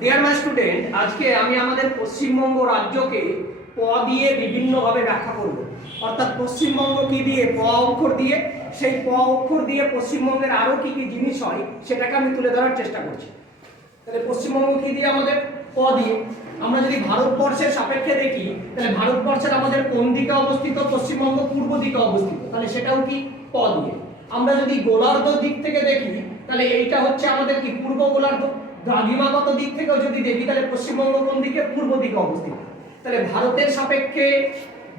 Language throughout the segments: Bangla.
ডিয়ার মাই স্টুডেন্ট আজকে আমি আমাদের পশ্চিমবঙ্গ রাজ্যকে প দিয়ে বিভিন্নভাবে ব্যাখ্যা করব। অর্থাৎ পশ্চিমবঙ্গ কি দিয়ে? প অক্ষর দিয়ে। সেই প অক্ষর দিয়ে পশ্চিমবঙ্গের আরও কি কি জিনিস হয়, সেটাকে আমি তুলে ধরার চেষ্টা করছি। তাহলে পশ্চিমবঙ্গ কি দিয়ে আমাদের প দিয়ে? আমরা যদি ভারতবর্ষের সাপেক্ষে দেখি, তাহলে ভারতবর্ষের আমাদের কোন দিকে অবস্থিত? পশ্চিমবঙ্গ পূর্ব দিকে অবস্থিত। তাহলে সেটাও কি? প দিয়ে। আমরা যদি গোলার্ধ দিক থেকে দেখি, তাহলে এইটা হচ্ছে আমাদের কি? পূর্ব গোলার্ধ। দ্রাঘিমাগত দিক থেকেও যদি দেখি, তাহলে পশ্চিমবঙ্গ কোন দিকে? পূর্ব দিকে অবস্থিত। তাহলে ভারতের সাপেক্ষে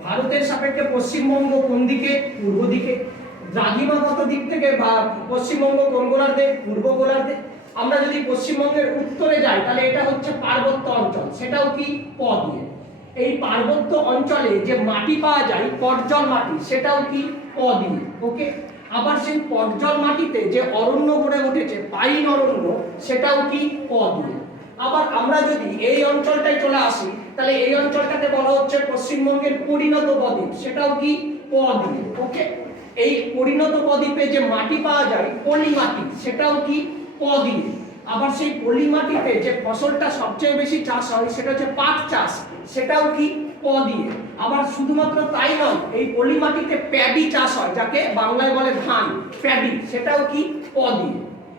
ভারতের সাপেক্ষে পশ্চিমবঙ্গ কোন দিকে? পূর্ব দিকে। দ্রাঘিমাগত দিক থেকে? বা পশ্চিমবঙ্গ কোন গোলার্ধে? পূর্ব গোলার্ধে। আমরা যদি পশ্চিমবঙ্গের উত্তরে যাই, তাহলে এটা হচ্ছে পার্বত্য অঞ্চল। সেটাও কি? প দিয়ে। এই পার্বত্য অঞ্চলে যে মাটি পাওয়া যায় পর্জল মাটি, সেটাও কি? প দিয়ে। ওকে আবার সেই পর্জল মাটিতে যে অরণ্য গড়ে উঠেছে, পাইন অরণ্য, সেটাও কি পদ আবার আমরা যদি এই অঞ্চলটায় চলে আসি, তাহলে এই অঞ্চলটাতে বলা হচ্ছে পশ্চিমবঙ্গের পরিণত বদ্বীপ সেটাও কি পদ্বীপ ওকে? এই পরিণত বদ্বীপে যে মাটি পাওয়া যায়, পলি মাটি, সেটাও কি প দিয়ে। আবার সেই পলি মাটিতে যে ফসলটা সবচেয়ে বেশি চাষ হয়, সেটা হচ্ছে পাট চাষ, সেটাও কি প দিয়ে? আবার শুধুমাত্র তাই নয়, এই পলি মাটিতে প্যাডি চাষ হয়, যাকে বাংলায় বলে ধান, প্যাডি, সেটাও কি প দিয়ে?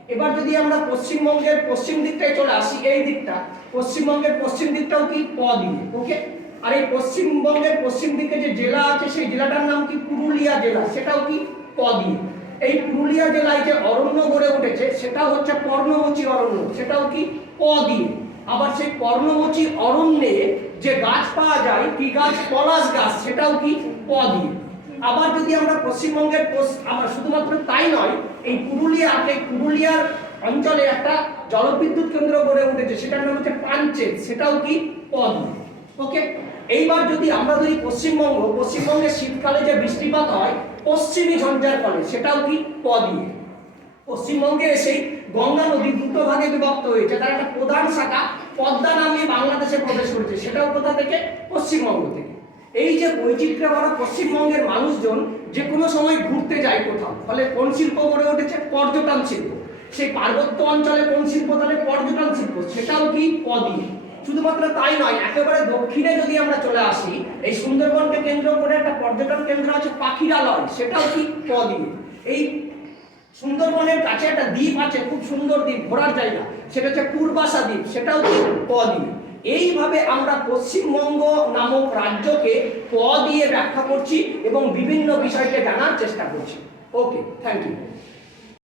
এবার যদি আমরা পশ্চিমবঙ্গের পশ্চিম দিকটায় চলে আসি, এই দিকটা, পশ্চিমবঙ্গের পশ্চিম দিকটাও কি প দিয়ে? ওকে? আর এই পশ্চিমবঙ্গের পশ্চিম দিকে যে জেলা আছে, সেই জেলাটার নাম কি পুরুলিয়া জেলা, সেটাও কি প দিয়ে? এই পুরুলিয়া জেলায় যে অরণ্য গড়ে উঠেছে, সেটা হচ্ছে পর্ণমোচী অরণ্য। সেটাও কি? প দিয়ে। আবার সেই পর্ণমোচী অরণ্যে যে গাছ পাওয়া যায়, কি গাছ? পলাশ গাছ। সেটাও কি? প দিয়ে। আবার যদি আমরা পশ্চিমবঙ্গের আমরা শুধুমাত্র তাই নয়, এই পুরুলিয়াতে পুরুলিয়ার অঞ্চলে একটা জলবিদ্যুৎ কেন্দ্র গড়ে উঠেছে, সেটার নাম হচ্ছে পাঞ্চেত। সেটাও কি? পদ ওকে এইবার যদি আমরা ধরি পশ্চিমবঙ্গ, পশ্চিমবঙ্গে শীতকালে যে বৃষ্টিপাত হয়, পশ্চিমী ঝঞ্ঝার ফলে, সেটাও কি? দিয়ে। পশ্চিমবঙ্গে সেই গঙ্গা নদী দুটো ভাগে বিভক্ত হয়েছে, তার একটা প্রধান শাখা পদ্মা নামে বাংলাদেশে প্রবেশ করেছে, সেটাও কোথা থেকে? পশ্চিমবঙ্গ থেকে। এই যে বৈচিত্র্য ভরা পশ্চিমবঙ্গের মানুষজন যে কোনো সময় ঘুরতে যায় কোথাও, ফলে কোন শিল্প গড়ে উঠেছে? পর্যটন শিল্প। সেই পার্বত্য অঞ্চলে কোন শিল্প? তাহলে পর্যটন শিল্প, সেটাও কি? পদি শুধুমাত্র তাই নয়, একেবারে দক্ষিণে যদি আমরা চলে আসি, এই সুন্দরবনকে কেন্দ্র করে একটা পর্যটন কেন্দ্র আছে পাখিরালয় সেটাও কি পদি এই সুন্দরবনের কাছে একটা দ্বীপ আছে, খুব সুন্দর দ্বীপ, ঘোরার জায়গা, সেটা হচ্ছে পূর্বাসা দ্বীপ, সেটাও কি প এইভাবে আমরা পশ্চিমবঙ্গ নামক রাজ্যকে প দিয়ে ব্যাখ্যা করছি এবং বিভিন্ন বিষয়কে জানার চেষ্টা করছি। Okay thank you